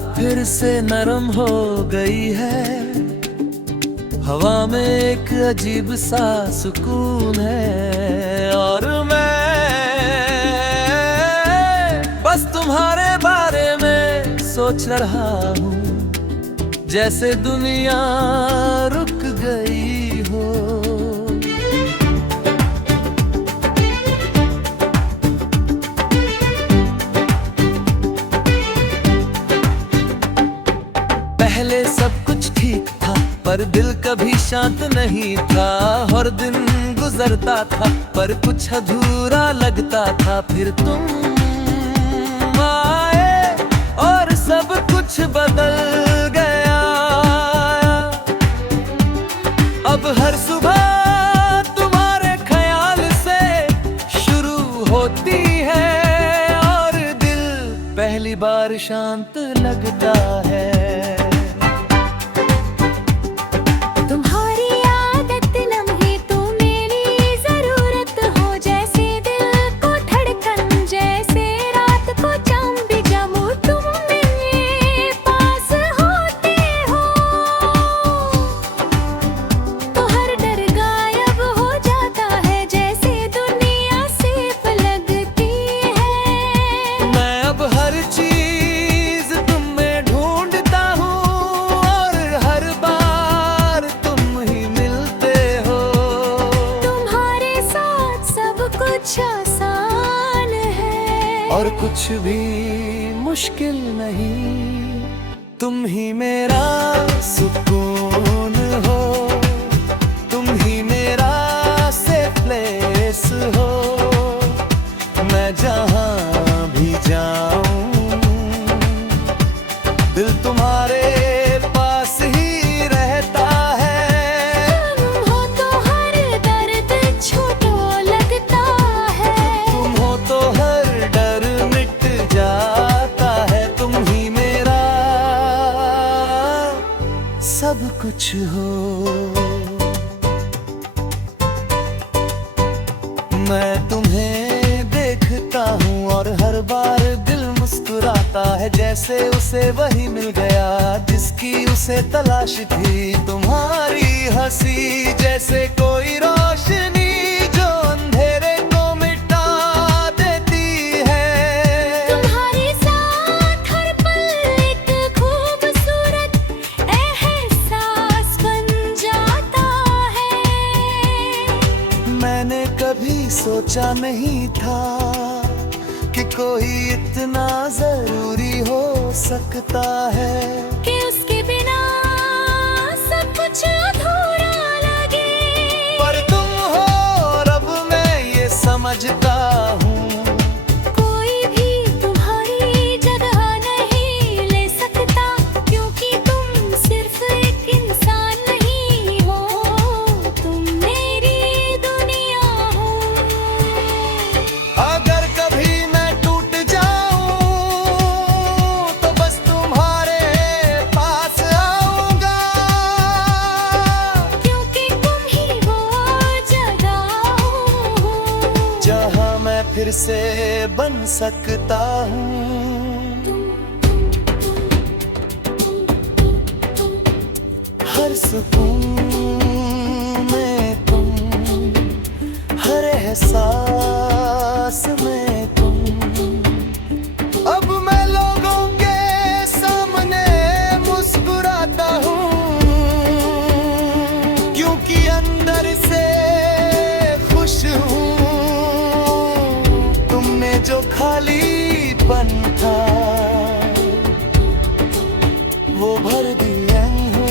रात फिर से नरम हो गई है, हवा में एक अजीब सा सुकून है। और मैं बस तुम्हारे बारे में सोच रहा हूँ, जैसे दुनिया रुक गई हो। पहले सब कुछ ठीक था, पर दिल कभी शांत नहीं था। हर दिन गुजरता था, पर कुछ अधूरा लगता था। फिर तुम आए और सब कुछ बदल गया। अब हर सुबह तुम्हारे ख्याल से शुरू होती है, और दिल पहली बार शांत लगता है। आसान है और कुछ भी मुश्किल नहीं। तुम ही मेरा सुकून हो, तुम ही मेरा सेफ प्लेस हो। मैं जहाँ भी जाऊँ, दिल तुम्हारे पास ही रहता है। तुम हो तो हर दर्द छोटा लगता है, तुम हो तो हर डर मिट जाता है। तुम ही मेरा सब कुछ हो। मैं तुम्हें देखता हूँ और हर बार दिल मुस्कुराता है, जैसे उसे वही मिल गया जिसकी उसे तलाश थी। तुम्हारी हंसी जैसे कोई रोशनी जो अंधेरे को मिटा देती है। तुम्हारे साथ हर पल एक खूबसूरत एहसास बन जाता है। मैंने कभी सोचा नहीं था कि कोई इतना जरूरी हो सकता है, कि उसके बिना सब कुछ अधूरा लगे। पर तुम हो और अब मैं ये समझता हूँ, कोई भी तुम्हारी जगह नहीं ले सकता, क्योंकि तुम सिर्फ एक इंसान नहीं हो, तुम मेरी दुनिया हो। अगर कभी मैं टूट जाऊं तो बस तुम्हारे पास आऊंगा, क्योंकि तुम ही वो जगह हो जहाँ मैं फिर से बन सकता हूँ। हर सुकून में तुम, हर एहसास में तुम। अब मैं लोगों के सामने मुस्कुराता हूँ, क्योंकि अंदर से खुश हूँ। तुमने जो खालीपन था वो भर दिया हो।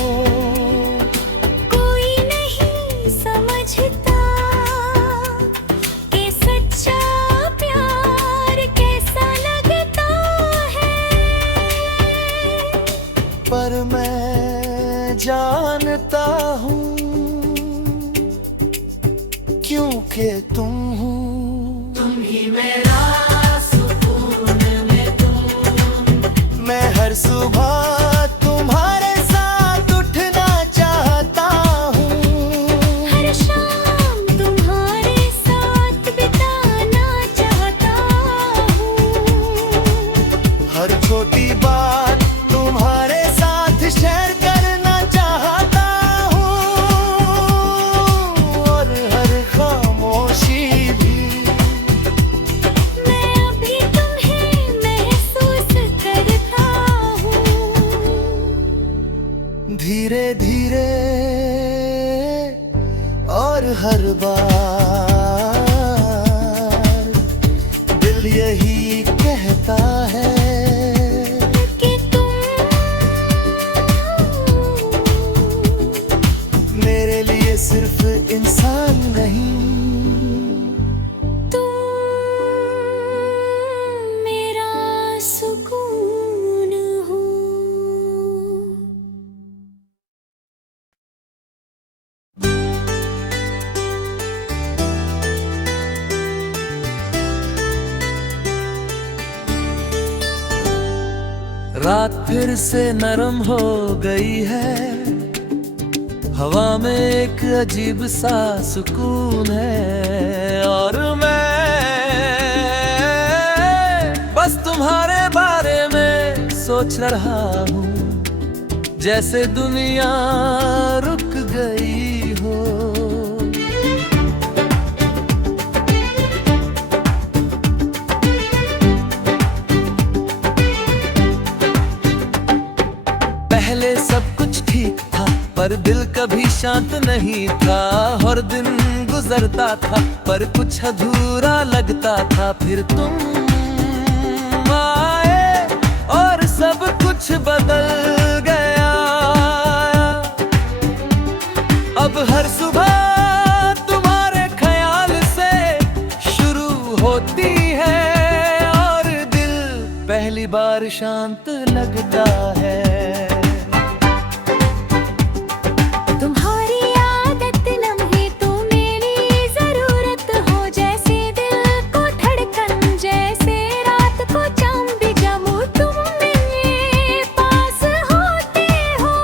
कोई नहीं समझता कि सच्चा प्यार कैसा लगता है, पर मैं जानता हूँ, क्योंकि तुम हो। तुम ही मेरा सुकून में तुम। मैं हर सुबह तुम्हारे साथ उठना चाहता हूँ, हर शाम तुम्हारे साथ बिताना चाहता हूँ। हर छोटी बात और हर बार दिल यही कहता है कि तुम मेरे लिए सिर्फ इंसान नहीं, तुम मेरा सुकून हो। रात फिर से नरम हो गई है, हवा में एक अजीब सा सुकून है। और मैं बस तुम्हारे बारे में सोच रहा हूँ, जैसे दुनिया रुक गई हो। पहले सब कुछ ठीक था, पर दिल कभी शांत नहीं था। हर दिन गुजरता था, पर कुछ अधूरा लगता था। फिर तुम आए और सब कुछ बदल गया। अब हर सुबह तुम्हारे ख्याल से शुरू होती है, और दिल पहली बार शांत लगता है। तुम्हारी आदत लम्हे तो मेरी जरूरत हो, जैसे दिल को धड़कन, जैसे रात को चांद भी जमो। तुम मेरे पास होते हो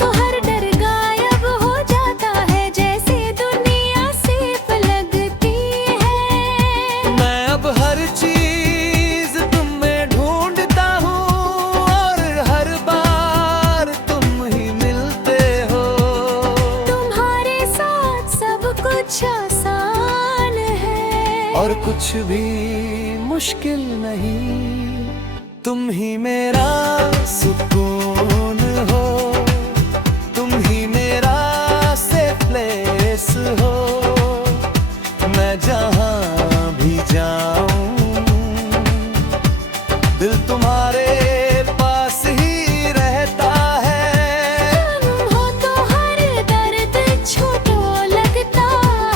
तो हर डर गायब हो जाता है, जैसे दुनिया सिर्फ लगती है। मैं अब हर चीज तुम में ढूंढता हूँ, और हर बार तुम ही मिलते हो। तुम्हारे साथ सब कुछ आसान है, और कुछ भी मुश्किल नहीं। तुम ही मेरा सुकून हो, तुम ही मेरा सेफ प्लेस हो। मैं जहाँ भी जाऊं, दिल तुम्हारे पास ही रहता है। तुम हो तो हर दर्द छोटा लगता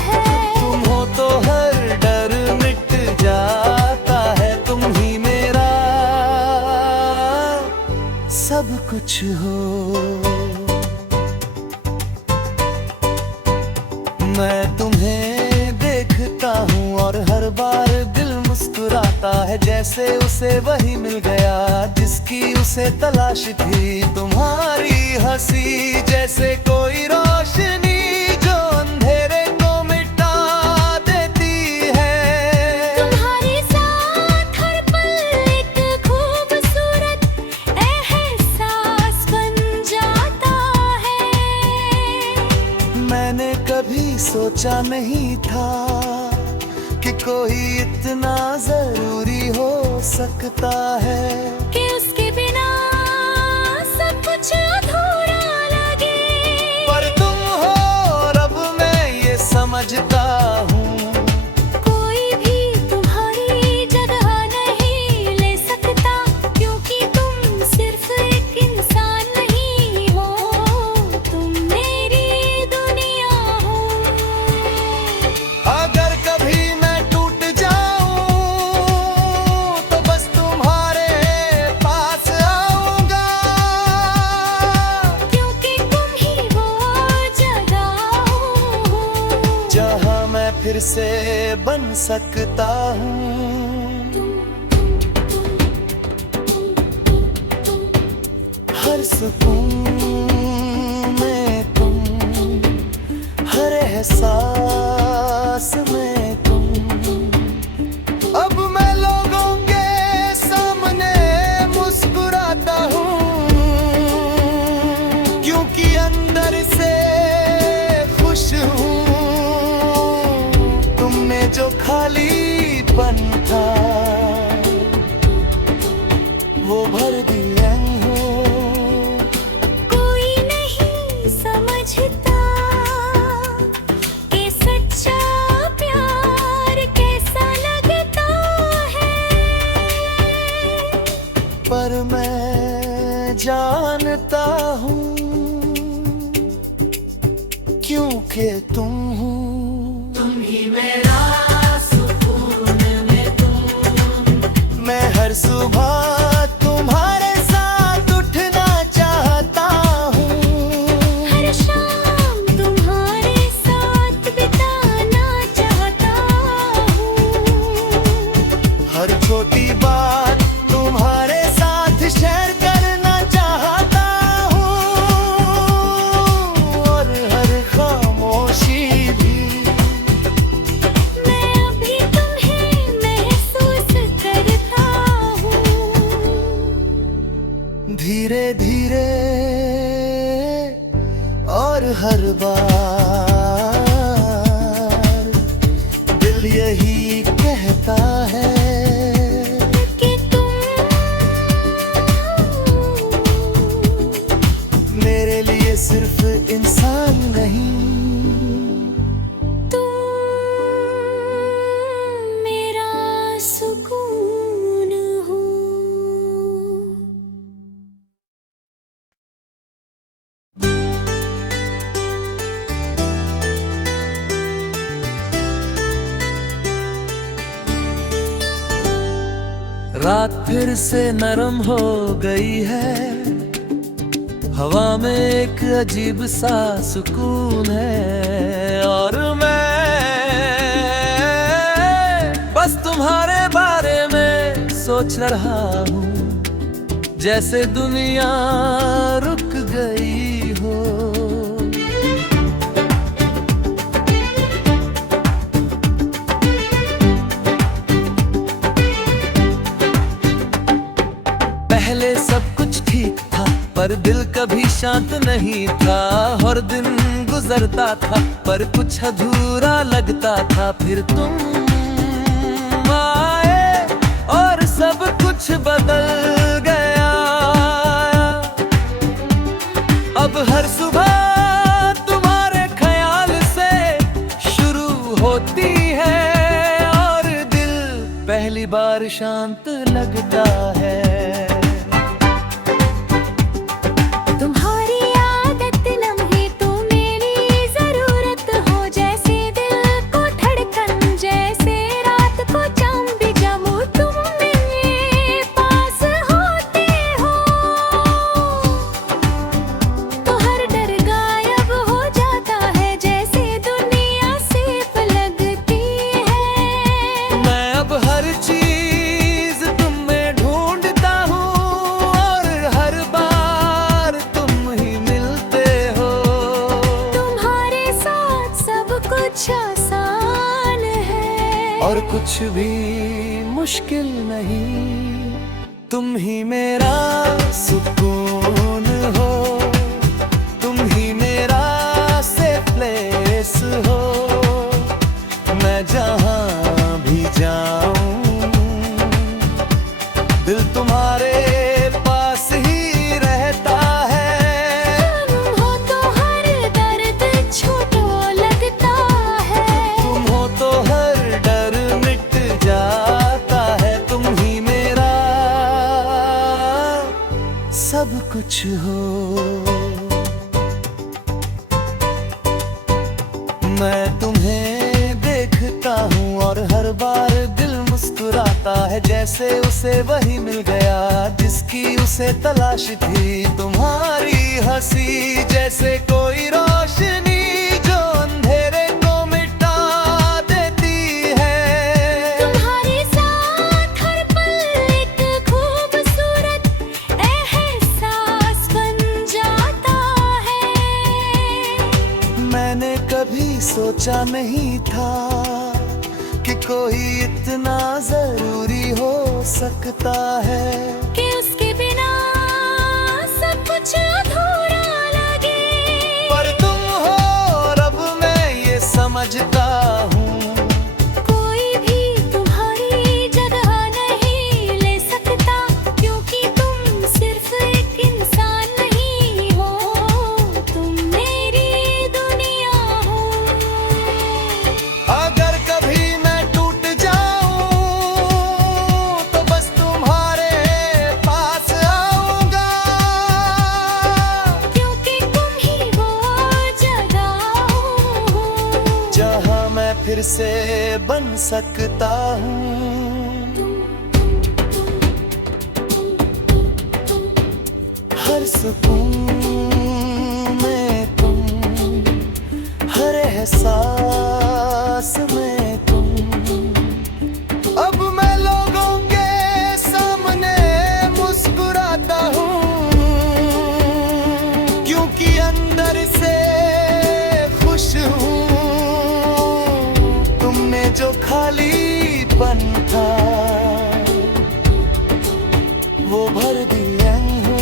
है, तुम हो तो हर डर मिट जाता है। तुम ही मेरा सब कुछ हो। मैं तुम्हें देखता हूँ और हर बार दिल मुस्कुराता है, जैसे उसे वही मिल गया जिसकी उसे तलाश थी। तुम्हारी हंसी जैसे कोई रोशनी जो अंधेरे को मिटा देती है। तुम्हारे साथ हर पल एक खूबसूरत एहसास बन जाता है। मैंने कभी सोचा नहीं था कि कोई इतना जरूरी हो सकता है, कि उसके बिना सब कुछ अधूरा लगे। पर तुम हो और अब मैं ये समझता हूँ, कोई भी तुम्हारी जगह नहीं ले सकता, क्योंकि तुम सिर्फ एक इंसान नहीं हो, तुम मेरी दुनिया हो। अगर कभी मैं टूट जाऊं तो बस तुम्हारे पास आऊंगा, क्योंकि तुम ही वो जगह हो जहाँ मैं फिर से बन सकता हूँ। हर सुकून में तुम, हर एहसास में तुम। अब मैं लोगों के सामने मुस्कुराता हूँ, क्योंकि अंदर से खुश हूँ। तुमने जो खालीपन था वो भर दिया हूँ, के तुम हो। तुम ही मेरा सुकून में तुम। मैं हर सुबह तुम्हारे साथ उठना चाहता हूँ, हर शाम तुम्हारे साथ बिताना चाहता हूँ। हर छोटी बात तुम्हारे साथ शेयर करना चाहता हूँ, और हर खामोशी भी मैं अभी तुम्हें महसूस करता हूँ। धीरे धीरे और हर बार दिल यही कहता है कि तुम मेरे लिए सिर्फ इंसान नहीं, तुम मेरा सुकून हो। रात फिर से नरम हो गई है, हवा में एक अजीब सा सुकून है, और मैं बस तुम्हारे बारे में सोच रहा हूँ, जैसे दुनिया रुक गई हो। पहले सब कुछ ठीक था, पर दिल कभी शांत नहीं था, हर दिन गुजरता था पर कुछ अधूरा लगता था। फिर तुम आए और सब कुछ बदल गया। अब हर सुबह तुम्हारे ख्याल से शुरू होती है, और दिल पहली बार शांत लगता है। तुम्हारी आदत लम्हे तो मेरी जरूरत हो, जैसे दिल को धड़कन, जैसे रात को चांद भी जमूं, तुम मेरे पास होते हो तो हर डर गायब हो जाता है, जैसे दुनिया सिर्फ लगती है। मैं अब हर चीज तुम में ढूंढता हूँ, और हर बार तुम ही मिलते हो। तुम्हारे साथ सब कुछ आसान है, और कुछ भी मुश्किल नहीं, तुम ही मेरा सुकून हो, तुम ही मेरा सेफ प्लेस हो। मैं जहाँ भी जाऊँ दिल तुम्हारे पास ही रहता है। तुम हो तो हर दर्द छोटो लगता है, तुम हो तो हर डर मिट जाता है, तुम ही मेरा सब कुछ हो। मैं तुम्हें देखता हूँ और हर बार दिल मुस्कुराता है, जैसे उसे वही मिल गया जिसकी उसे तलाश थी। तुम्हारी हंसी जैसे कोई रोशनी जो अंधेरे को मिटा देती है। तुम्हारे साथ हर पल एक खूबसूरत एहसास बन जाता है। मैंने कभी सोचा नहीं था कि कोई इतना जरूरी हो सकता है, कि उसके बिना सब कुछ अधूरा लगे। पर तुम हो रब, मैं ये समझता हूँ। कोई भी तुम्हारी जगह नहीं ले सकता, क्योंकि तुम सिर्फ एक इंसान नहीं हो, तुम मेरी दुनिया हो। अगर कभी मैं टूट जाऊं तो बस तुम्हारे फिर से बन सकता हूँ। हर सुकून में तुम, हर एहसास में तुम। अब मैं लोगों के सामने मुस्कुराता हूँ, क्योंकि अंदर से खुश हूँ। तुमने जो खालीपन था वो भर दिया हो।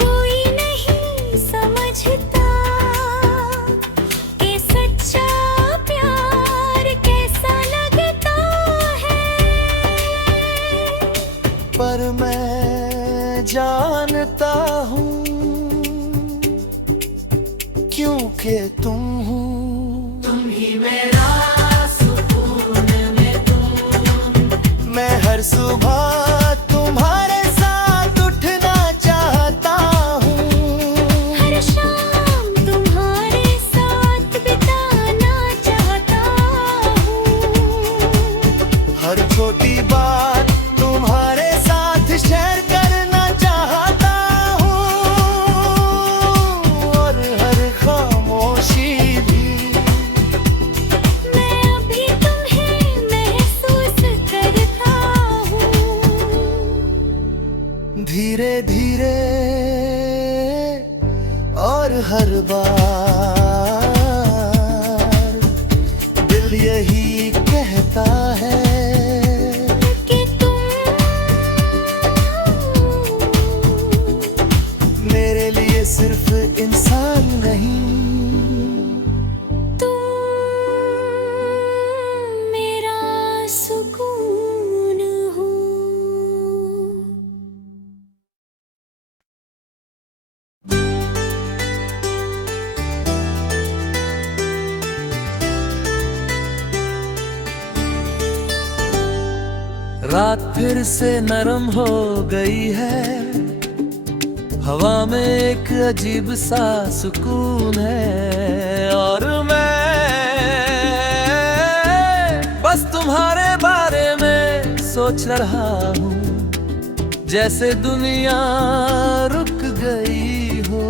कोई नहीं समझता कि सच्चा प्यार कैसा लगता है, पर मैं जानता हूँ, क्योंकि तुम हो। तुम ही मेरा सुकून में तुम। मैं हर सुबह तुम्हारे साथ उठना चाहता हूँ। हर शाम तुम्हारे साथ बिताना चाहता हूँ। हर छोटी बात तुम्हारे साथ शेयर करना चाहता हूँ, और हर खामोशी भी मैं अभी तुम्हें महसूस करता हूँ। धीरे धीरे और हर बार दिल यही कहता है कि तुम मेरे लिए सिर्फ इंसान नहीं, तुम मेरा सुकून हो। रात फिर से नरम हो गई है, हवा में एक अजीब सा सुकून है। और मैं बस तुम्हारे बारे में सोच रहा हूँ, जैसे दुनिया रुक गई हो।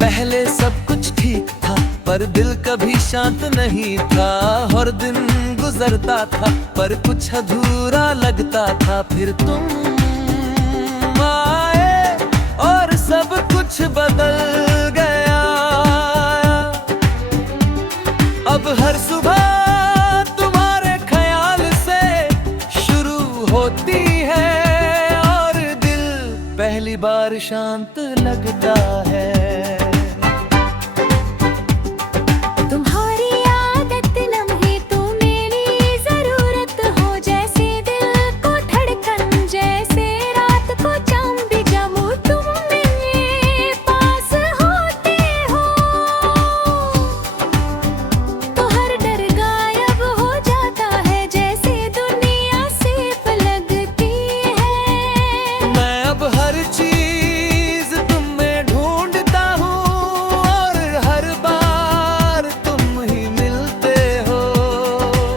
पहले सब कुछ ठीक था, पर दिल कभी शांत नहीं था। हर दिन गुजरता था, पर कुछ अधूरा लगता था। फिर तुम आए और सब कुछ बदल गया। अब हर सुबह तुम्हारे ख्याल से शुरू होती है, और दिल पहली बार शांत लगता है। तुम्हारी आदत लम्हे तो मेरी जरूरत हो, जैसे दिल को धड़कन, जैसे रात को चांद भी जमूं। तुम मेरे पास होते हो तो हर डर गायब हो जाता है, जैसे दुनिया सिर्फ लगती है। मैं अब हर चीज तुम में ढूंढता हूँ, और हर बार तुम ही मिलते हो।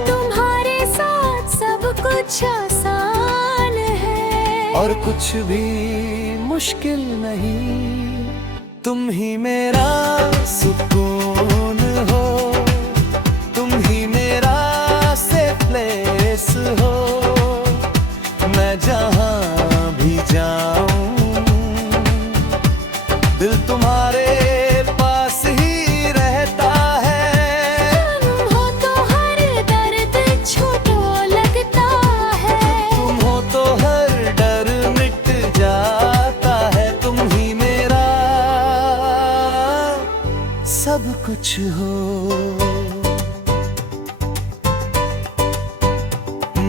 तुम्हारे साथ सब कुछ आसान है, और कुछ भी मुश्किल नहीं। तुम ही मेरा सुकून हो, तुम ही मेरा सेफ प्लेस हो। मैं जहाँ भी जाऊं, दिल तुम्हारे पास ही रहता है। तुम हो तो हर दर्द छोटा लगता है। तुम हो तो हर डर मिट जाता है। तुम ही मेरा सब कुछ हो।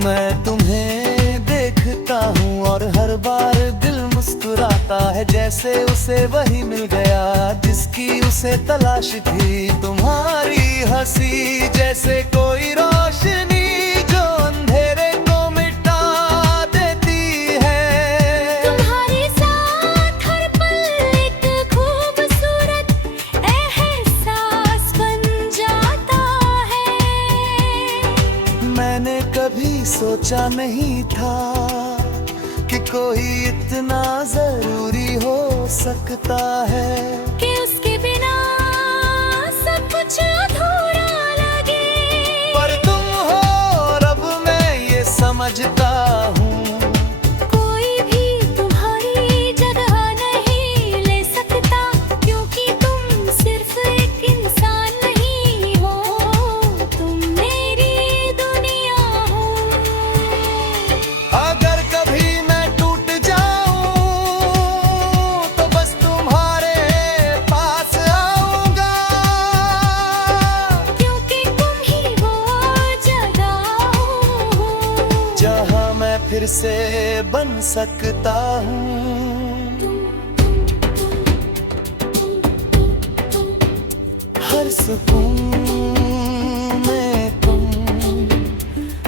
मैं तुम्हें देखता हूँ और हर बार दिल मुस्कुराता है, जैसे उसे वही मिल गया जिसकी उसे तलाश थी। तुम्हारी हंसी जैसे कोई रोशनी जो अंधेरे को मिटा देती मैंने कभी सोचा नहीं था कि कोई इतना जरूरी हो सकता है कि उसके बिना सब कुछ अधूरा लगे। पर तुम हो और अब मैं ये समझता हूँ कोई भी तुम्हारी जगह नहीं ले सकता, क्योंकि तुम सिर्फ एक इंसान नहीं हो, तुम मेरी दुनिया हो। अगर कभी मैं टूट जाऊं तो बस तुम्हारे पास आऊंगा, क्योंकि तुम ही वो जगह हो जहां मैं फिर से बन सकता हूँ। हर सुकून में तुम,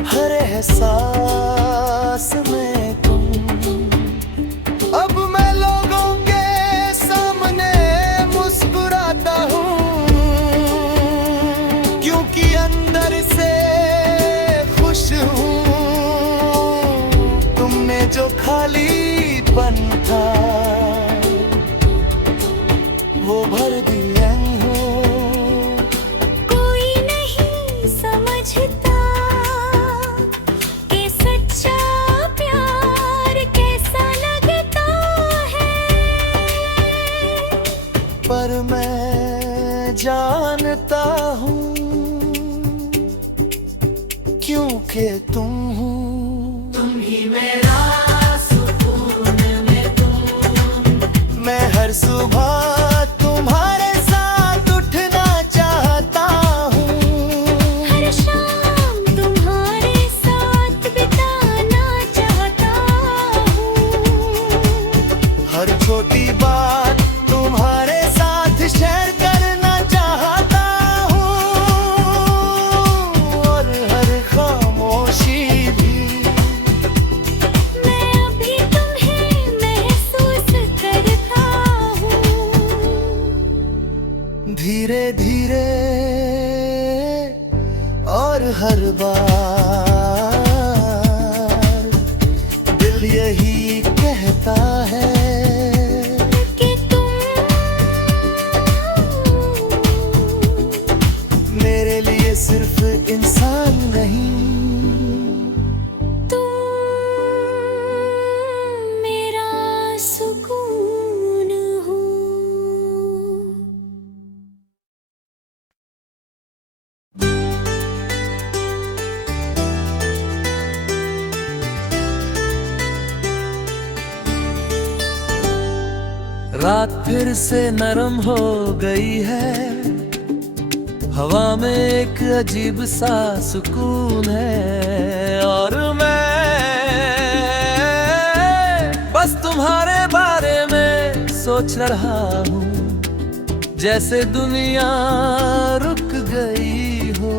हर एहसास में तुम। अब मैं लोगों के सामने मुस्कुराता हूँ, क्योंकि अंदर से खुश हूँ। तुमने जो खालीपन था वो भर दिया हो। कोई नहीं समझता कि सच्चा प्यार कैसा लगता है, पर मैं जानता हूँ क्योंकि तुम हो। तुम ही मेरा सुकून में तुम। मैं हर सुबह तुम्हारे साथ उठना चाहता हूँ, हर शाम तुम्हारे साथ बिताना चाहता हूँ। हर छोटी बात तुम्हारे साथ शेयर करना चाहता हूँ, और हर खामोशी भी मैं अभी तुम्हें महसूस करता हूँ। धीरे धीरे और हर बार दिल यही कहता है कि तुम मेरे लिए सिर्फ इंसान नहीं, तुम मेरा सुकून हो। रात फिर से नरम हो गई है, हवा में एक अजीब सा सुकून है, और मैं बस तुम्हारे बारे में सोच रहा हूँ, जैसे दुनिया रुक गई हो।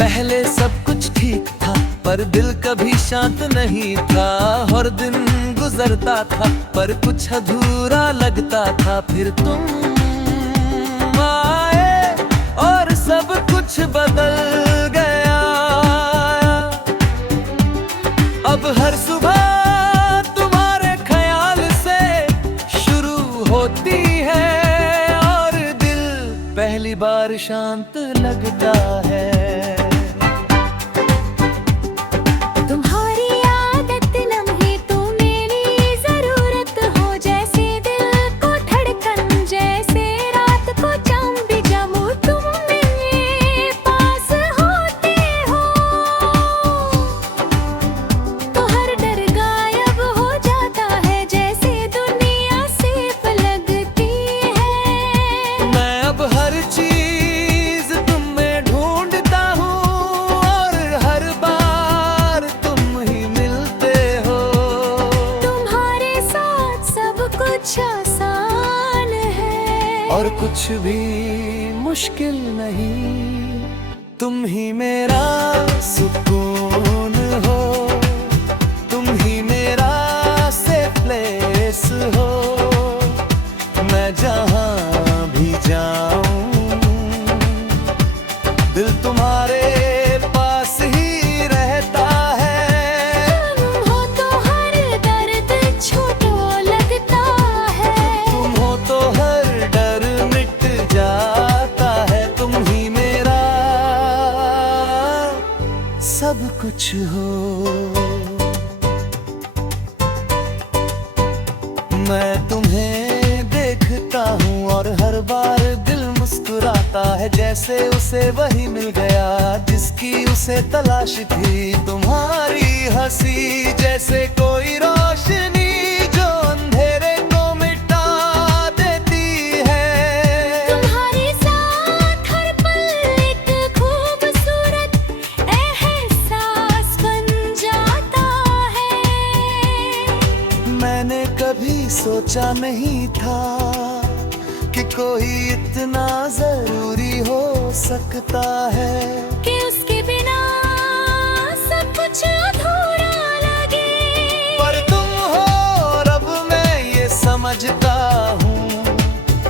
पहले सब कुछ ठीक था, पर दिल कभी शांत नहीं था। हर दिन गुजरता था पर कुछ अधूरा लगता था। फिर तुम आए और सब कुछ बदल गया। अब हर सुबह तुम्हारे ख्याल से शुरू होती है, और दिल पहली बार शांत लगता है। तुम्हारी आदत लम्हे तो मेरी जरूरत हो, जैसे दिल को धड़कन, जैसे रात को चांद भी जमू तुम मेरे पास होते हो, तो हर डर गायब हो जाता है, जैसे दुनिया सिर्फ लगती है। मैं अब हर चीज तुम में ढूंढता हूँ, और हर बार तुम ही मिलते हो। तुम्हारे साथ सब कुछ आसान है, और कुछ भी मुश्किल नहीं। तुम ही मेरा सुकून हो, तुम ही मेरा सेफ प्लेस कुछ हो। मैं तुम्हें देखता हूँ और हर बार दिल मुस्कुराता है, जैसे उसे वही मिल गया जिसकी उसे तलाश थी। तुम्हारी हंसी जैसे कोई रोशनी जो अंधेरे को मिटा देती है। तुम्हारे साथ हर पल एक खूबसूरत एहसास बन जाता है। मैंने कभी सोचा नहीं था कि कोई इतना जरूरी हो सकता है, कि उसके बिना सब कुछ अधूरा लगे। पर तुम हो और अब मैं ये समझता हूँ।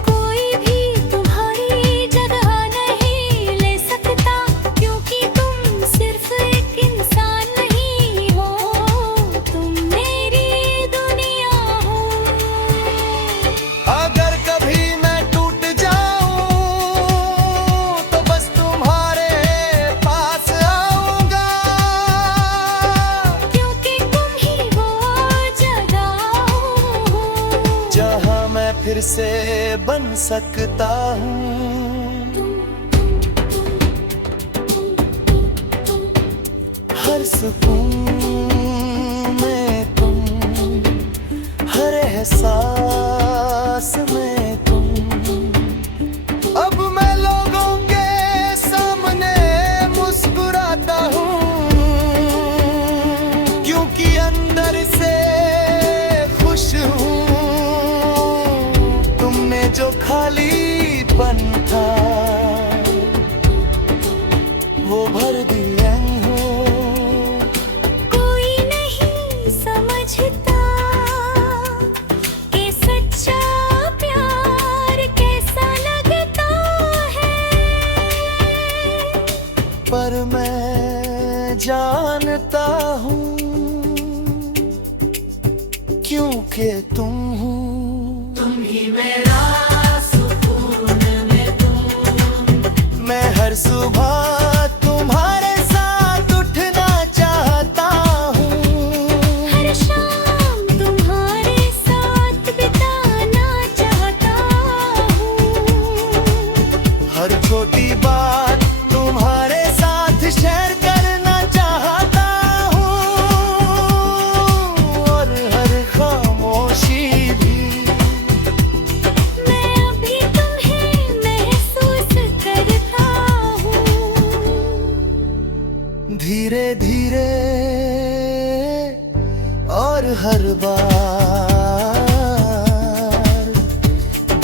कोई भी तुम्हारी जगह नहीं ले सकता, क्योंकि तुम सिर्फ एक इंसान नहीं हो, तुम मेरी दुनिया हो। अगर कभी मैं टूट जाऊं तो बस तुम्हारे पास आऊंगा, क्योंकि तुम ही वो जगह हो जहां मैं फिर से बन सकता हूँ। हर सुकून में तुम, हर एहसास में तुम। अब मैं लोगों के सामने मुस्कुराता हूँ, क्योंकि अंदर से खुश हूँ। तुमने जो खालीपन था वो भर दिया हो। कोई नहीं समझता कि सच्चा प्यार कैसा लगता है, पर मैं जानता हूँ क्योंकि तुम हो। तुम ही मेरा सुकून में तुम। मैं हर सुबह तुम्हारे साथ उठना चाहता हूँ। हर शाम तुम्हारे साथ बिताना चाहता हूँ। हर छोटी बात तुम्हारे साथ शेयर करना चाहता हूँ, और हर खामोशी भी मैं अभी तुम्हें महसूस करता हूँ। धीरे धीरे और हर बार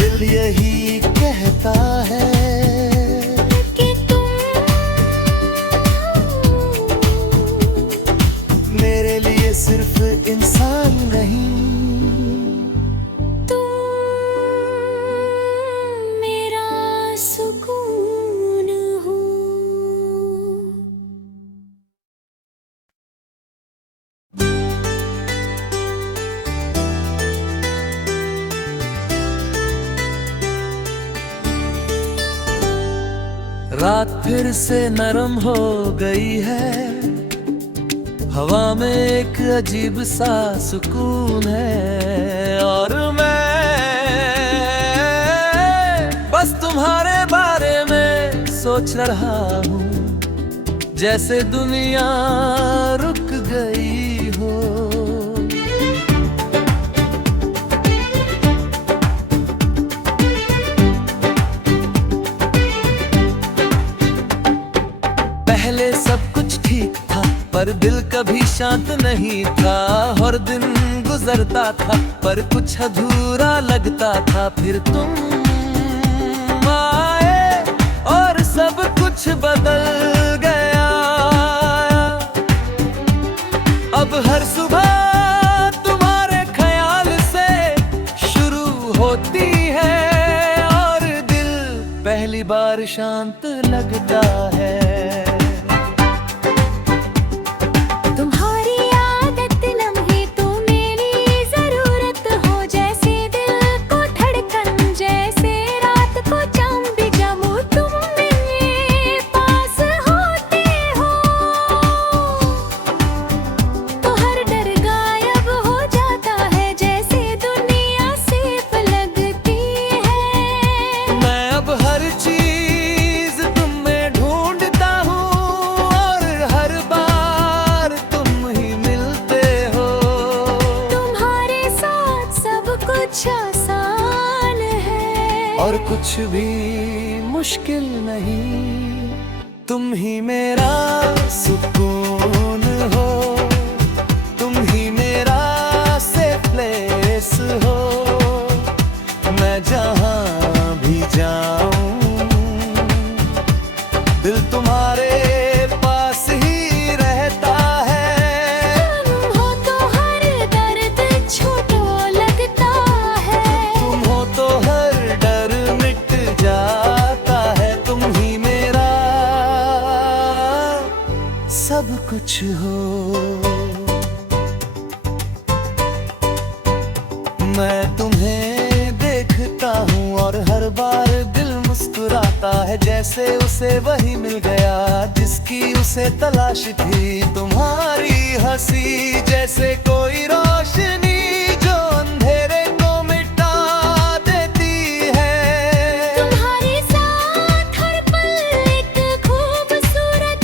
दिल यही कहता है कि तुम मेरे लिए सिर्फ इंसान नहीं, तुम मेरा सुकून हो। रात फिर से नरम हो गई है, हवा में एक अजीब सा सुकून है। और मैं बस तुम्हारे बारे में सोच रहा हूँ, जैसे दुनिया रुक गई हो। पहले सब कुछ ठीक था, पर दिल कभी शांत नहीं था। हर दिन गुजरता था पर कुछ अधूरा लगता था। फिर तुम आए और सब कुछ बदल गया। अब हर सुबह तुम्हारे ख्याल से शुरू होती है, और दिल पहली बार शांत लगता है। तुम्हारी आदत लम्हे तो मेरी जरूरत हो, जैसे दिल को धड़कन, जैसे रात को चांद भी जमो तुम मेरे पास होते हो। और कुछ भी मुश्किल नहीं। तुम ही मेरा सुकून हो, तुम ही मेरा सेफ प्लेस हो। मैं जहाँ भी जाऊं दिल तुम्हारे पास ही रहता है। तुम हो तो हर दर्द छोटा लगता है। तुम हो तो हर डर मिट जाता है। तुम ही मेरा सब कुछ हो। मैं तुम्हें देखता हूँ और हर बार दिल मुस्कुराता है, जैसे उसे वही मिल गया जिसकी उसे तलाश थी। तुम्हारी हंसी जैसे कोई रोशनी जो अंधेरे को मिटा देती है। तुम्हारे साथ हर पल एक खूबसूरत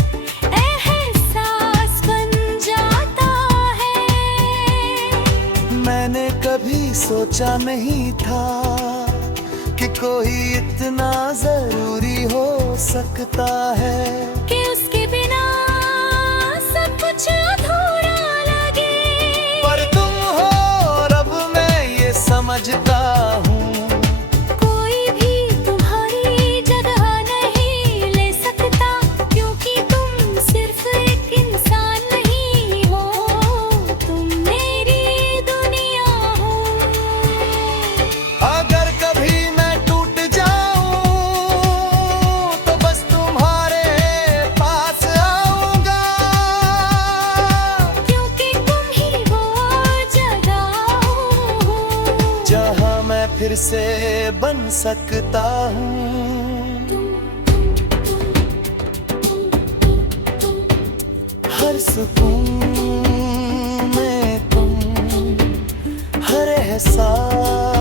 एहसास बन जाता है। मैंने कभी सोचा नहीं था कि कोई इतना जरूरी हो सकता है, कि उसके बिना सब कुछ अधूरा लगे। पर तुम हो रब मैं ये समझता हूँ। कोई भी तुम्हारी जगह नहीं ले सकता, क्योंकि तुम सिर्फ एक इंसान नहीं हो, तुम मेरी दुनिया हो। अगर कभी मैं टूट जाऊं तो बस तुम्हारे पास आऊंगा, क्योंकि तुम ही वो जगह हो जहाँ मैं फिर से बन सकता हूँ। हर सुकून में तुम, हर एहसास